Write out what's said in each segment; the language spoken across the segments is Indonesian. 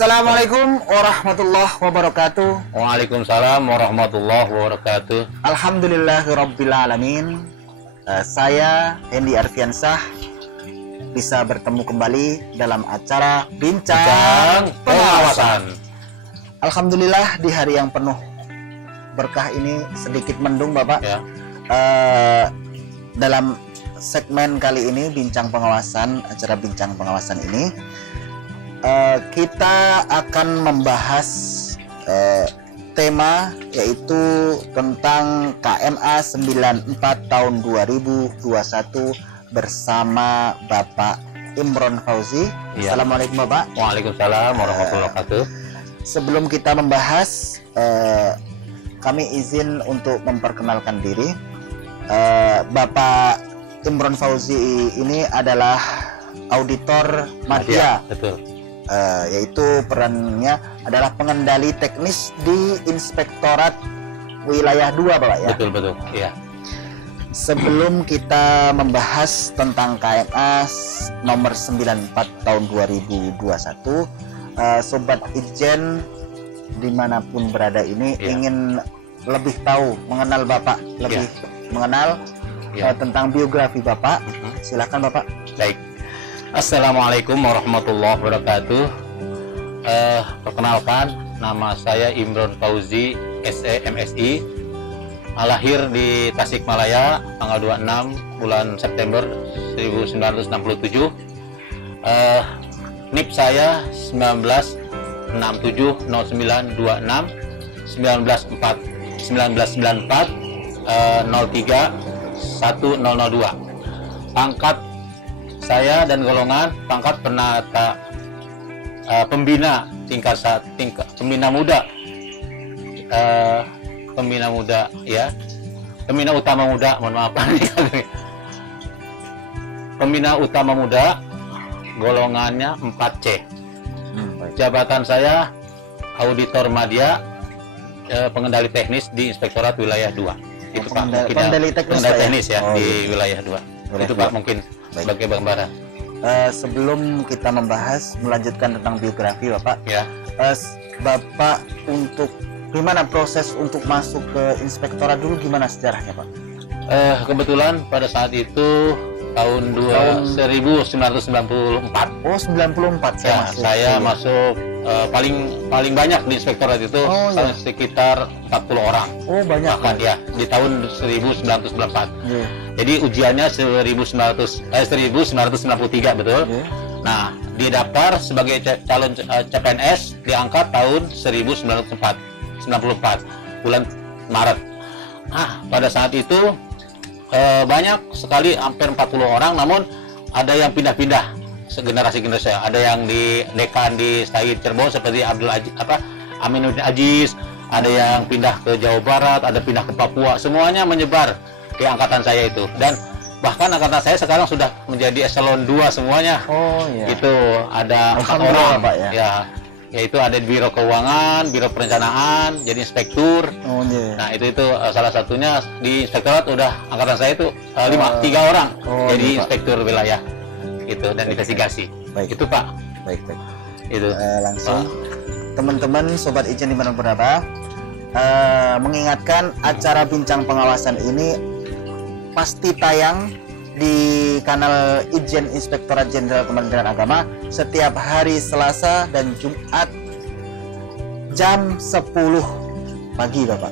Assalamualaikum warahmatullahi wabarakatuh. Waalaikumsalam warahmatullahi wabarakatuh. Alhamdulillahirrabbilalamin. Saya Hendy Arfiansyah bisa bertemu kembali dalam acara Bincang Pengawasan. Alhamdulillah di hari yang penuh berkah ini sedikit mendung Bapak Ya. Dalam segmen kali ini Bincang Pengawasan, acara Bincang Pengawasan ini kita akan membahas tema yaitu tentang KMA 94 tahun 2021 bersama Bapak Imron Fauzi. Ya. Assalamualaikum Bapak. Waalaikumsalam warahmatullahi wabarakatuh. Sebelum kita membahas, kami izin untuk memperkenalkan diri. Bapak Imron Fauzi ini adalah auditor Madya. Betul. Yaitu perannya adalah pengendali teknis di Inspektorat Wilayah 2 Bapak ya. Betul. Iya. Sebelum kita membahas tentang KMA nomor 94 tahun 2021, Sobat Ijen dimanapun berada ini ingin lebih tahu, mengenal Bapak, lebih mengenal tentang biografi Bapak. Silakan Bapak. Baik. Assalamualaikum warahmatullahi wabarakatuh. Perkenalkan, nama saya Imron Fauzi, SE MSI. Lahir di Tasikmalaya tanggal 26 bulan September 1967. NIP saya 19670926 1994 03 1002. Pangkat saya dan golongan pangkat penata pembina tingkat pembina muda, pembina muda ya, pembina utama muda, mohon maaf nih. Pembina utama muda, golongannya 4C. Jabatan saya auditor Madya, pengendali teknis di Inspektorat Wilayah 2. Itu Pak, pengendali teknis ya di iya. Wilayah 2. Itu Pak mungkin sebagai gambaran. Sebelum kita membahas melanjutkan tentang biografi Bapak, Ya. Bapak untuk gimana proses untuk masuk ke inspektorat dulu, gimana sejarahnya Pak? Kebetulan pada saat itu tahun 1994. Oh 94 Ya, saya masuk paling banyak di inspektorat itu sekitar 40 orang. Oh banyak Bahkan ya di tahun 1994. Yeah. Jadi ujiannya 1993 betul. Yeah. Nah, dia daftar sebagai calon CPNS diangkat tahun 1994 bulan Maret. Nah, pada saat itu banyak sekali, hampir 40 orang, namun ada yang pindah-pindah generasi-generasi. Ada yang di dekan di Said Cirebon seperti Aminuddin Aziz, ada yang pindah ke Jawa Barat, ada pindah ke Papua, semuanya menyebar ke angkatan saya itu. Dan bahkan angkatan saya sekarang sudah menjadi eselon 2 semuanya. Oh iya. Itu ada 4 orang Pak, ya. Yaitu ada di Biro Keuangan, Biro Perencanaan, jadi inspektur. Oh iya. Nah itu salah satunya di inspektorat udah angkatan saya itu 3 orang jadi iya, inspektur wilayah itu dan investigasi. Baik. Itu Pak. Baik. Itu Langsung teman-teman Sobat Ijen dimanapun berada, mengingatkan acara Bincang Pengawasan ini pasti tayang di kanal Ijen Inspektorat Jenderal Kementerian Agama setiap hari Selasa dan Jumat jam 10 pagi Bapak.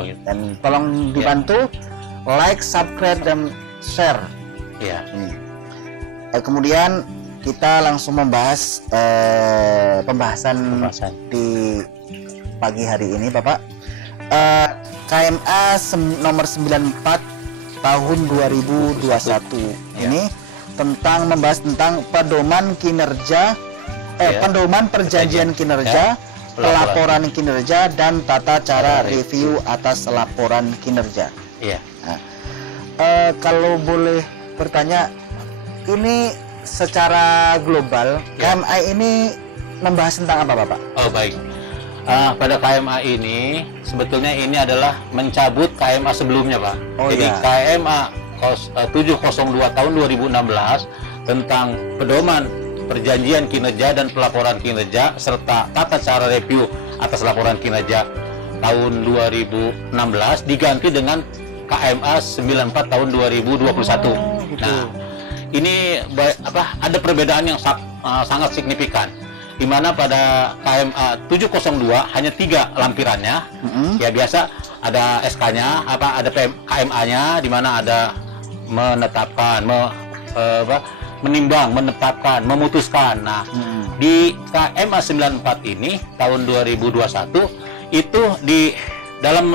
gitu. Dan tolong dibantu like, subscribe, dan share. Iya. Kemudian kita langsung membahas pembahasan di pagi hari ini Bapak. KMA nomor 94 tahun 2021 ini tentang membahas tentang pedoman kinerja, pedoman perjanjian kinerja, pelaporan kinerja, dan tata cara review atas laporan kinerja. Iya. Nah, kalau boleh bertanya, ini secara global KMA ini membahas tentang apa Bapak? Oh baik. Pada KMA ini sebetulnya ini adalah mencabut KMA sebelumnya Pak. Jadi KMA 702 tahun 2016 tentang pedoman perjanjian kinerja dan pelaporan kinerja serta tata cara review atas laporan kinerja tahun 2016 diganti dengan KMA 94 tahun 2021. Nah, ini ada perbedaan yang sangat signifikan, di mana pada KMA 702 hanya 3 lampirannya. Ya biasa ada SK-nya, ada KMA-nya, di mana ada menetapkan, menimbang, menetapkan, memutuskan. Nah, di KMA 94 ini tahun 2021 itu di dalam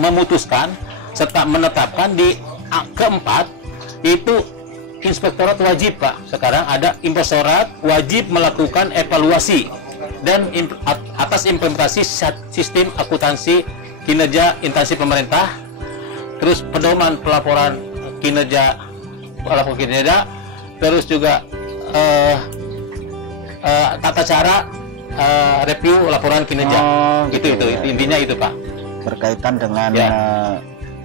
memutuskan serta menetapkan di keempat itu inspektorat wajib, Pak. Sekarang ada inspektorat wajib melakukan evaluasi dan atas implementasi sistem akuntansi kinerja instansi pemerintah, terus pedoman pelaporan kinerja, terus juga tata cara review laporan kinerja. Itu intinya itu, Pak. Berkaitan dengan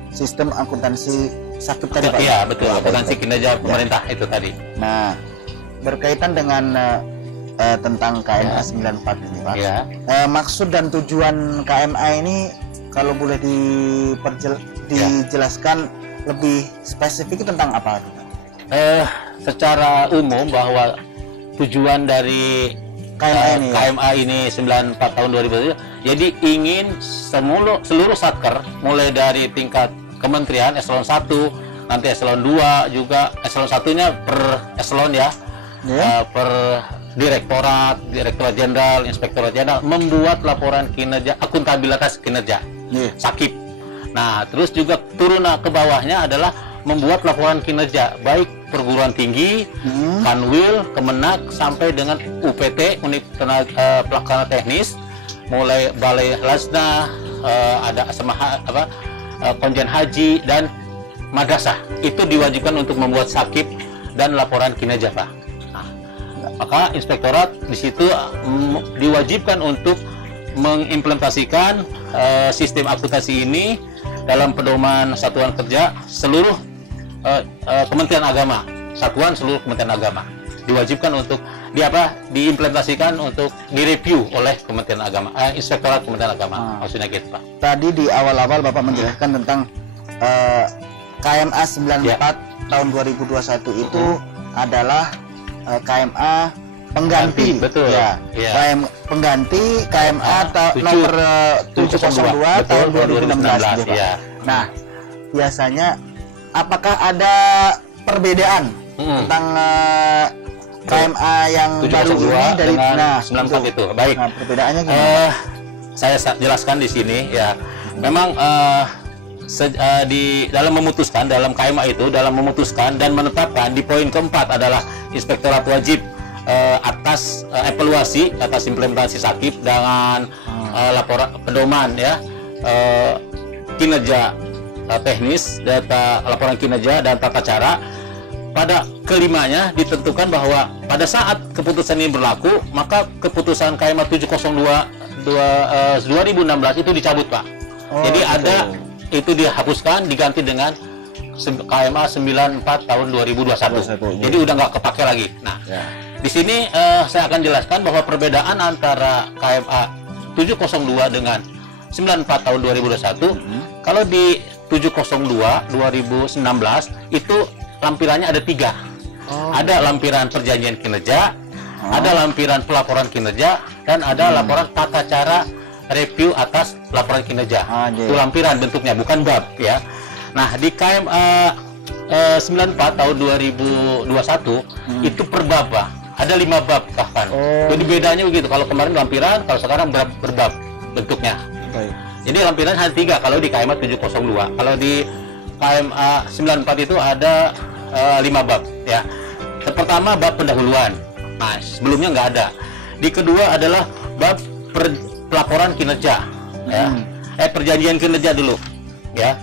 sistem akuntansi sakit tadi, Pak. Iya, betul. Akuntansi kinerja pemerintah itu tadi. Nah, berkaitan dengan tentang KMA 94 ini, Pak. Ya. Maksud dan tujuan KMA ini kalau boleh dijelaskan lebih spesifik tentang apa? Secara umum bahwa tujuan dari KMA ini 94 tahun 2020, jadi ingin seluruh satker mulai dari tingkat kementerian eselon 1, nanti eselon 2 juga, eselon 1-nya per eselon ya, per direktorat jenderal, inspektorat jenderal membuat laporan kinerja, akuntabilitas kinerja, sakip. Nah, terus juga turun ke bawahnya adalah membuat laporan kinerja baik perguruan tinggi, Kanwil, Kemenak sampai dengan UPT, Unit Pelaksana Teknis, mulai Balai Lasna, ada Konjen Haji dan madrasah. Itu diwajibkan untuk membuat sakip dan laporan kinerja, Pak. Nah, maka inspektorat di situ diwajibkan untuk mengimplementasikan sistem akuntansi ini dalam pedoman satuan kerja seluruh Kementerian Agama, satuan seluruh Kementerian Agama diwajibkan untuk diimplementasikan untuk direview oleh Kementerian Agama, Inspektorat Kementerian Agama. Maksudnya gitu, Pak. Tadi di awal-awal Bapak menjelaskan tentang KMA 94 tahun 2021 itu adalah KMA pengganti. Betul. Ya. Pengganti KMA nomor 702 tahun 2016. Ya. Nah, biasanya apakah ada perbedaan tentang KMA yang baru ini dari 94 itu? Baik. Nah, perbedaannya gimana? Saya jelaskan di sini ya. Memang dalam memutuskan, dalam KMA itu dalam memutuskan dan menetapkan di poin keempat adalah inspektorat wajib atas evaluasi atas implementasi sakip dengan laporan pedoman ya, kinerja teknis, data laporan kinerja dan tata cara. Pada kelimanya ditentukan bahwa pada saat keputusan ini berlaku, maka keputusan KMA 702 2016 itu dicabut, Pak. Jadi ada itu dihapuskan, diganti dengan KMA 94 tahun 2021. Jadi udah nggak kepake lagi. Nah, di sini saya akan jelaskan bahwa perbedaan antara KMA 702 dengan 94 tahun 2021, kalau di 702 2019 itu lampirannya ada 3. Ada lampiran perjanjian kinerja, ada lampiran pelaporan kinerja, dan ada laporan tata cara review atas laporan kinerja. Itu lampiran bentuknya, bukan bab ya. Nah, di KMA 94 tahun 2021 itu per bab, Pak. Ada 5 bab bahkan. Jadi bedanya begitu. Kalau kemarin lampiran, kalau sekarang berbab bentuknya. Jadi lampiran hanya 3 kalau di KMA 702. Kalau di KMA 94 itu ada 5 bab ya. Yang pertama bab pendahuluan. Nah, sebelumnya nggak ada. Di kedua adalah bab pelaporan kinerja ya. Perjanjian kinerja dulu ya.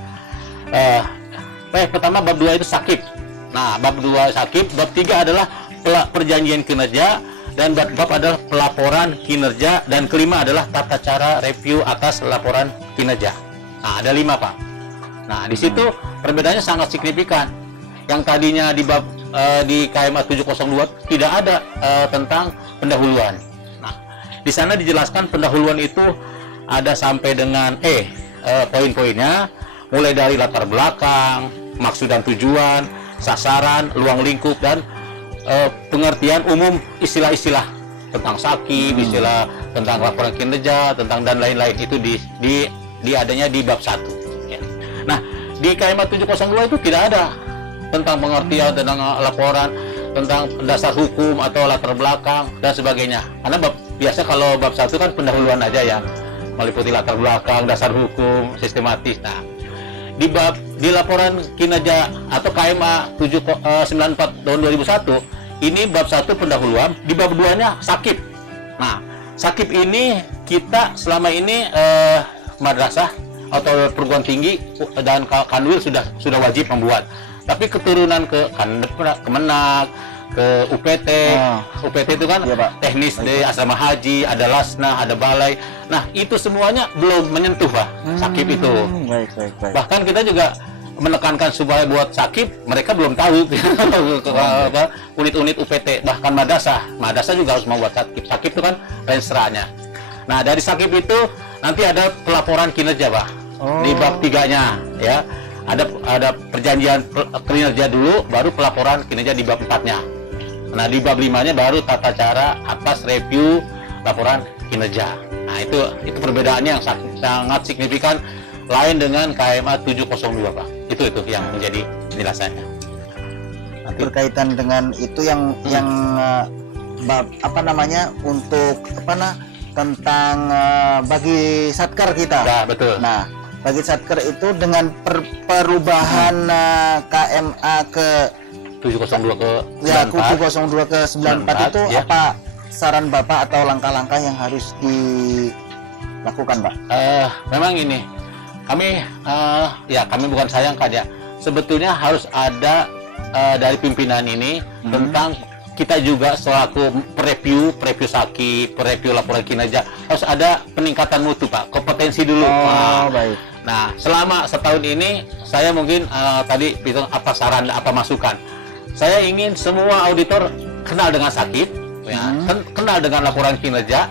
Pertama bab 2 itu sakip. Nah, bab 2 sakip, bab 3 adalah perjanjian kinerja, dan bab adalah pelaporan kinerja, dan kelima adalah tata cara review atas laporan kinerja. Nah, ada 5, Pak. Nah, di situ perbedaannya sangat signifikan. Yang tadinya di bab di KMA 702 tidak ada tentang pendahuluan. Nah, di sana dijelaskan pendahuluan itu ada sampai dengan poin-poinnya, mulai dari latar belakang, maksud dan tujuan, sasaran, luang lingkup, dan pengertian umum istilah-istilah tentang sakit, istilah tentang laporan kinerja, tentang dan lain-lain itu di adanya di bab 1. Ya. Nah, di KMA 702 itu tidak ada tentang pengertian, tentang laporan, tentang dasar hukum atau latar belakang dan sebagainya. Karena biasa kalau bab 1 kan pendahuluan aja ya, meliputi latar belakang, dasar hukum, sistematis. Nah, di laporan kinerja atau KMA 794 tahun 2001 ini bab 1 pendahuluan, di bab 2-nya sakit. Nah, sakit ini kita selama ini madrasah atau perguruan tinggi dan kanwil sudah wajib membuat. Tapi keturunan ke Kemenak, ke UPT, UPT itu kan teknis di asrama haji, ada lasnah, ada balai. Nah, itu semuanya belum menyentuh Pak, sakit itu. Baik. Bahkan kita juga menekankan supaya buat sakit, mereka belum tahu unit-unit UPT, bahkan madrasah juga harus membuat sakit. Sakit itu kan rensranya. Nah, dari sakit itu nanti ada pelaporan kinerja Pak, di bab 3-nya ya. Ada perjanjian kinerja dulu, baru pelaporan kinerja di bab 4-nya. Nah, di bab 5-nya baru tata cara atas review laporan kinerja. Nah, itu perbedaannya yang sangat signifikan lain dengan KMA 702 Pak. Itu yang menjadi penjelasannya. Nanti berkaitan dengan itu yang bab untuk tentang bagi Satkar kita. Ya, betul. Nah, bagi Satkar itu dengan perubahan KMA ke 702 ke 702 ke 94 itu ya. Apa saran Bapak atau langkah-langkah yang harus dilakukan Pak? Memang ini kami bukan sayangkan ya, sebetulnya harus ada dari pimpinan ini tentang kita juga selaku review sakit, review laporan kinerja, harus ada peningkatan mutu Pak, kompetensi dulu. Baik. Nah, selama setahun ini saya mungkin tadi bilang apa saran, apa masukan. Saya ingin semua auditor kenal dengan sakit, ya, kenal dengan laporan kinerja.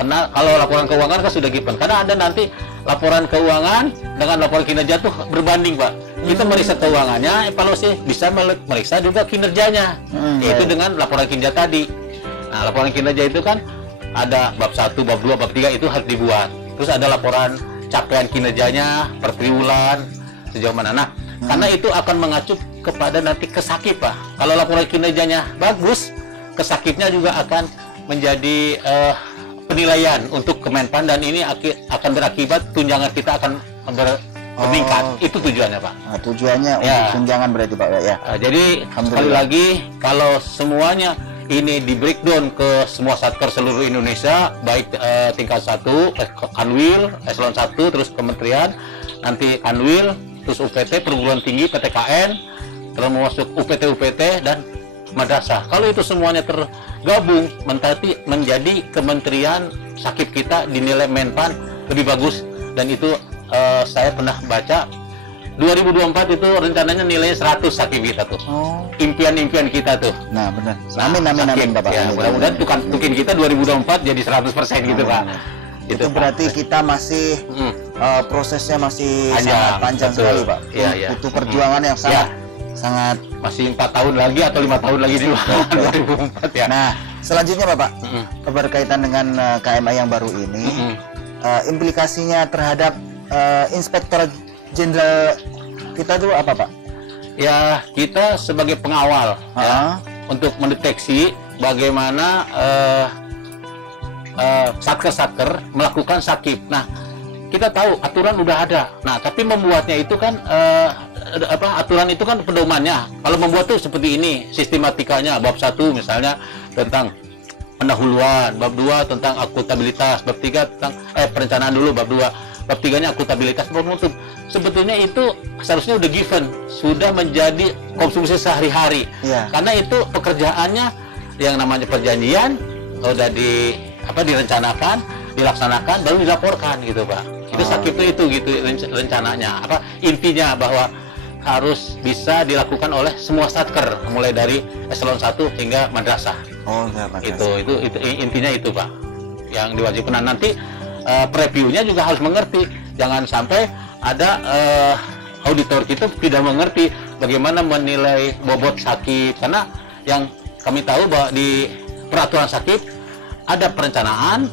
Kalau laporan keuangan kan sudah given. Karena ada nanti laporan keuangan dengan laporan kinerja tuh berbanding Pak. Kita meriksa keuangannya, evaluasi, bisa meriksa juga kinerjanya, yaitu dengan laporan kinerja tadi. Nah, laporan kinerja itu kan ada bab 1, bab 2, bab 3 itu harus dibuat. Terus ada laporan capaian kinerjanya per triwulan sejauh mana. Nah, karena itu akan mengacu kepada nanti kesakit Pak. Kalau laporan kinerjanya bagus, kesakitnya juga akan menjadi penilaian untuk Kemenpan, dan ini akan berakibat tunjangan kita akan meningkat. Itu tujuannya Pak. Nah, tujuannya untuk tunjangan berarti Pak ya. Jadi sekali lagi, kalau semuanya ini di breakdown ke semua Satkar seluruh Indonesia, baik tingkat 1 kanwil eselon 1, terus kementerian, nanti kanwil, terus UPT perguruan tinggi, PTKN, terus masuk UPT dan madrasah. Kalau itu semuanya tergabung menjadi kementerian sakit kita dinilai Menpan lebih bagus, dan itu saya pernah baca 2024 itu rencananya nilainya 100 sakit kita tuh. Impian-impian kita tuh. Nah, benar. Amin Bapak. Ya, mudah-mudahan tukin kita 2024 jadi 100% gitu Pak. Itu berarti kita masih prosesnya masih sangat panjang sekali Pak. Butuh perjuangan yang sangat masih 4 tahun lagi atau 5 tahun lagi di 2004 ya. Nah, selanjutnya Bapak, berkaitan dengan KMA yang baru ini, implikasinya terhadap Inspektor Jenderal kita dulu apa Pak? Ya, kita sebagai pengawal ya, untuk mendeteksi bagaimana Satker melakukan sakit. Nah, kita tahu aturan udah ada. Nah, tapi membuatnya itu kan aturan itu kan pedomannya. Kalau membuat tuh seperti ini, sistematikanya bab 1 misalnya tentang pendahuluan, bab 2 tentang akuntabilitas, bab 3 tentang perencanaan dulu, bab 2, bab 3-nya akuntabilitas, bab mutu. Sebetulnya itu seharusnya udah given, sudah menjadi konsumsi sehari-hari. Karena itu pekerjaannya yang namanya perjanjian udah direncanakan, dilaksanakan, baru dilaporkan gitu Pak. Itu sakit itu gitu rencananya. Intinya bahwa harus bisa dilakukan oleh semua satker, mulai dari eselon 1 hingga madrasah. Oh, enggak, Itu intinya itu, Pak, yang diwajibkan. Nah, nanti previewnya juga harus mengerti, jangan sampai ada auditor kita tidak mengerti bagaimana menilai bobot sakit, karena yang kami tahu bahwa di peraturan sakit ada perencanaan,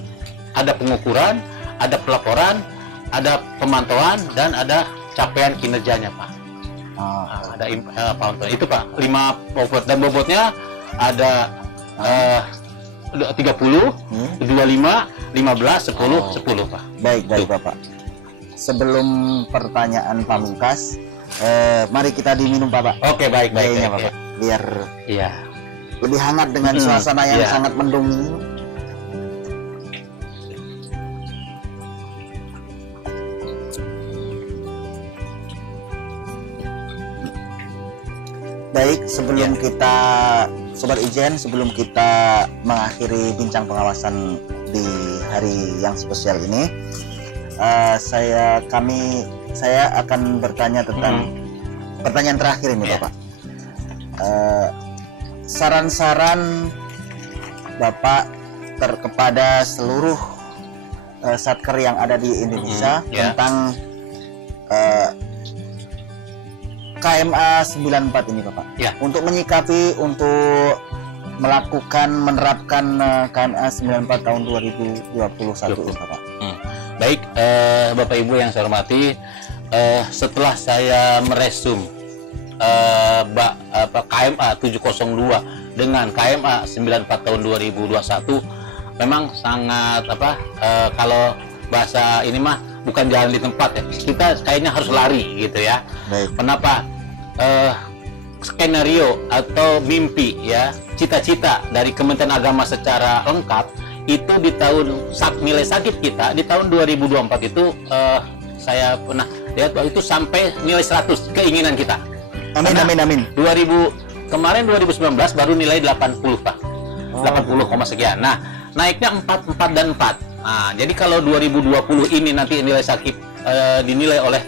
ada pengukuran, ada pelaporan, ada pemantauan, dan ada capaian kinerjanya, Pak. Ada pemantauan itu, Pak, 5 bobot, dan bobotnya ada 30, 25, 15, 10, Pak. Baik, Bapak. Sebelum pertanyaan pamungkas, mari kita diminum, Pak. Oke, baik, Kayaknya, baik. Bapak. Biar Iya. lebih hangat dengan suasana yang Iya. sangat mendung ini. Baik, sebelum kita Sobat Ijen, sebelum kita mengakhiri bincang pengawasan di hari yang spesial ini, saya akan bertanya tentang pertanyaan terakhir ini, Bapak. Saran-saran Bapak kepada seluruh satker yang ada di Indonesia tentang KMA 94 ini, Bapak. Untuk menyikapi, untuk menerapkan KMA 94 tahun 2021 ini, Bapak. Baik, Bapak Ibu yang saya hormati, setelah saya meresum KMA 702 dengan KMA 94 tahun 2021, memang sangat kalau bahasa ini mah bukan jalan di tempat ya, kita kayaknya harus lari gitu ya. Baik. Kenapa? Skenario atau mimpi ya, cita-cita dari Kementerian Agama secara lengkap itu di tahun nilai sakit kita di tahun 2024 itu saya pernah lihat bahwa itu sampai nilai 100 keinginan kita. Amin. 2019 baru nilai 80, Pak. 80, sekian. Nah, naiknya 4 dan 4. Nah, jadi kalau 2020 ini nanti nilai sakit dinilai oleh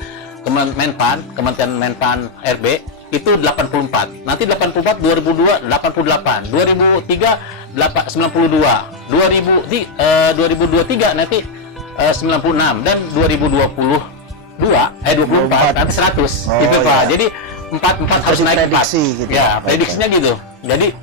Kementerian Menpan RB itu 84. Nanti 84, 2002 88, 2003 92, 2023 nanti 96, dan 24 nanti 100 gitu, Pak. Jadi 4 harus naik 4 gitu, ya, prediksinya gitu. Jadi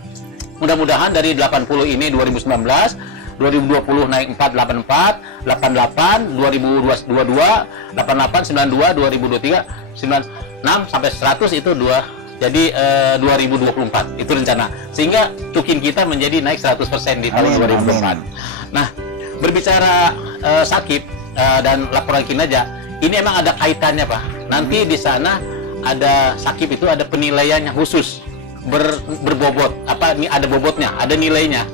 mudah-mudahan dari 80 ini 2019, 2020 naik 4, 84, 88, 2022, 88, 92, 2023, 96 sampai 100 itu jadi 2024 itu rencana. Sehingga tukin kita menjadi naik 100% di tahun 2024. Nah, berbicara sakit dan laporan kinerja, ini emang ada kaitannya, Pak. Nanti di sana ada sakit itu ada penilaiannya khusus berbobot. Ini ada bobotnya, ada nilainya.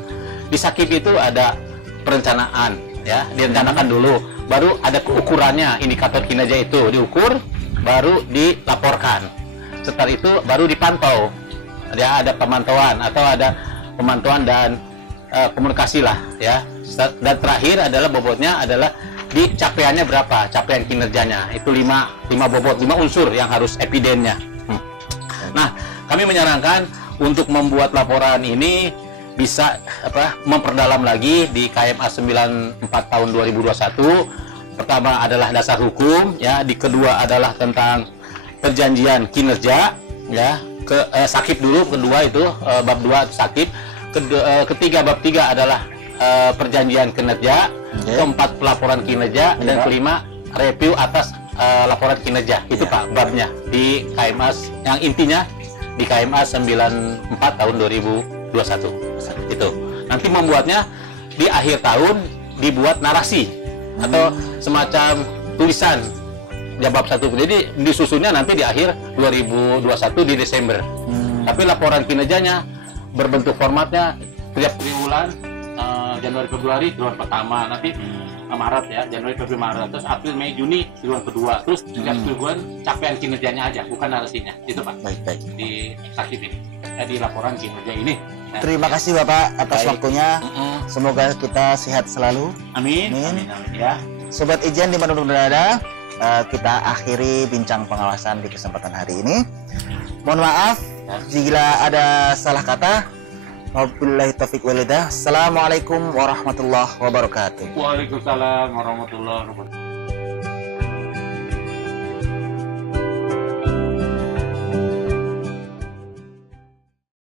Di sakit itu ada perencanaan ya, direncanakan dulu, baru ada ukurannya, indikator kinerja itu diukur, baru dilaporkan. Setelah itu baru dipantau. Ya, ada pemantauan atau ada pemantauan dan komunikasi lah ya. Dan terakhir adalah bobotnya adalah di capaiannya berapa, capaian kinerjanya. Itu 5 bobot, 5 unsur yang harus evidennya. Nah, kami menyarankan untuk membuat laporan ini bisa memperdalam lagi di KMA 94 tahun 2021. Pertama adalah dasar hukum ya, di kedua adalah tentang perjanjian kinerja ya, sakit dulu, kedua itu bab 2 sakit, ketiga bab 3 adalah perjanjian kinerja, keempat pelaporan kinerja, dan kelima review atas laporan kinerja. Itu Pak babnya di KMA yang intinya di KMA 94 tahun 2021. Itu nanti membuatnya di akhir tahun dibuat narasi atau semacam tulisan bab 1. Jadi disusunnya nanti di akhir 2021 di Desember. Tapi laporan kinerjanya berbentuk formatnya tiap triwulan, Januari Februari triwulan pertama, nanti Maret ya, Januari Februari Maret, terus April Mei Juni triwulan kedua, terus tiap triwulan capaian kinerjanya aja, bukan narasinya. Itu Pak. Baik. Di sakit ini, di laporan kinerja ini. Terima kasih Bapak atas waktunya. Semoga kita sehat selalu. Amin. Ya. Sobat Ijen dimanapun berada, kita akhiri bincang pengawasan di kesempatan hari ini. Mohon maaf jika ada salah kata. Wabillahi taufiq walhidayah. Assalamualaikum warahmatullahi wabarakatuh. Waalaikumsalam warahmatullahi wabarakatuh.